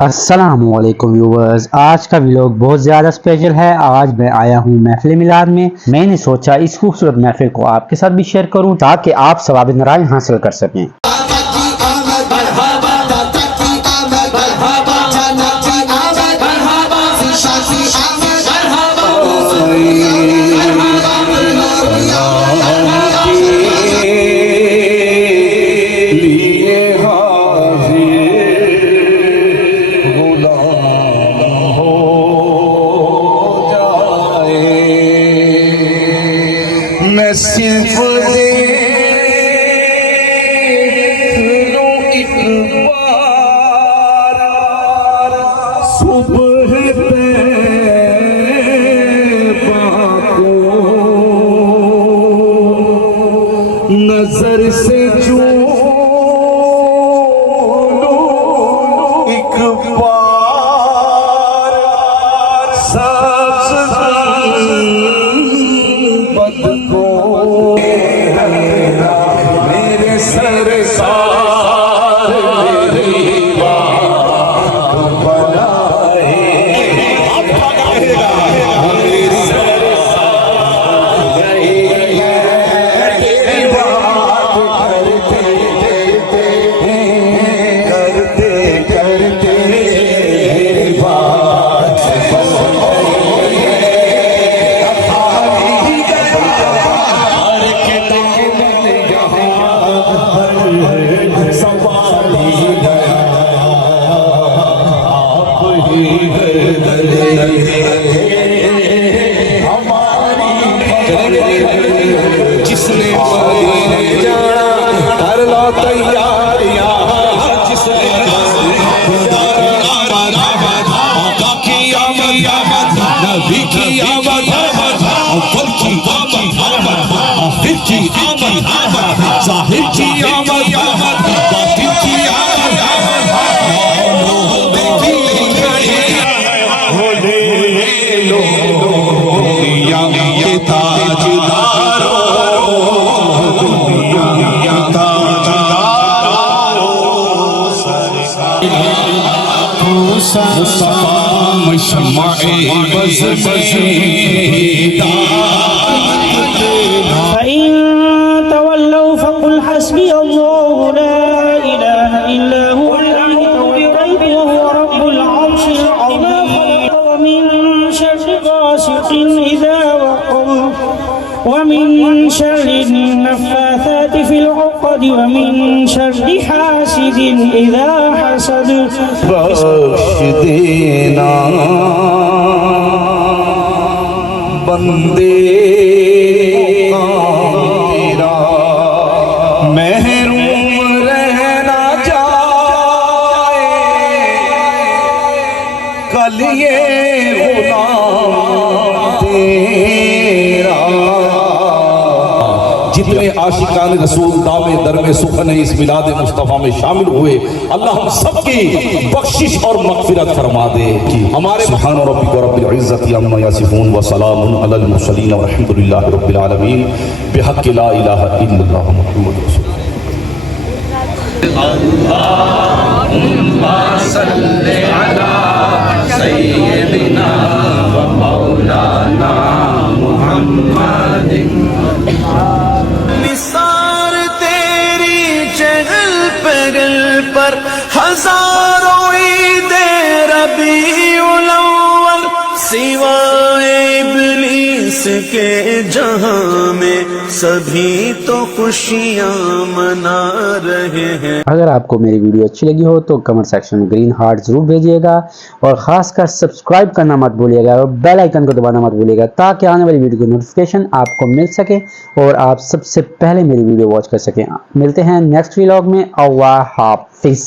अस्सलामुअलैकुम व्यूवर्स, आज का व्लॉग बहुत ज़्यादा स्पेशल है। आज मैं आया हूँ महफिल मिलाद में। मैंने सोचा इस खूबसूरत महफिल को आपके साथ भी शेयर करूँ ताकि आप सवाब नराय हासिल कर सकें। मैं सिर्फ एक बार सुबह को नजर से जो एक बार सबसे मेरे सरकार मेरी बात बनाए, मेरी सरकार तेरी बात करते करते मेरी बात जिसने जाना कर लो तैयारियां, जिसने की आमद नबी की आमद अव्वल की आमद आखिर की आमद ज़ाहिर की आमद बातिन की आमद فإن تولوا فقل حسبي الله لا إله إلا هو عليه توكلت وهو رب العرش العظيم. ومن شر غاسق إذا وقب ومن شر النفاثات في العقد ومن شر حاسد إذا حسد. बख्श देना बंदे तेरा महरूम रहना चाहे कल ये गुलाम तेरा। जितने आशिकान रसूल दामे दरमे सुखन इस मिलाद मुस्तफ़ा में शामिल हुए, अल्लाह हम सबकी बख्शिश और मग़फ़िरत फरमा दे। हमारे सुब्हान रब्बिक रब्बिल इज़्ज़ति अम्मा यसिफून व सलामुन अलल मुरसलीन वल्हम्दुलिल्लाहि रब्बिल आलमीन बिहक़्क़ि ला इलाहा इल्लल्लाह मुहम्मदुर रसूलुल्लाह। अल्लाहुम्मा सल्लि अला सय्यिदिना व मौलाना मुहम्मदिन। निसार तेरी चहल पहल पर हजारों ईदे रबीउल अव्वल सिवाए इब्लीस के जहां में सभी तो खुशियां मना रहे हैं। अगर आपको मेरी वीडियो अच्छी लगी हो तो कमेंट सेक्शन में ग्रीन हार्ट जरूर भेजिएगा और खासकर सब्सक्राइब करना मत भूलिएगा और बेल आइकन को दबाना मत भूलिएगा ताकि आने वाली वीडियो की नोटिफिकेशन आपको मिल सके और आप सबसे पहले मेरी वीडियो वॉच कर सकें। मिलते हैं नेक्स्ट व्लॉग में। अल्लाह हाफिज़।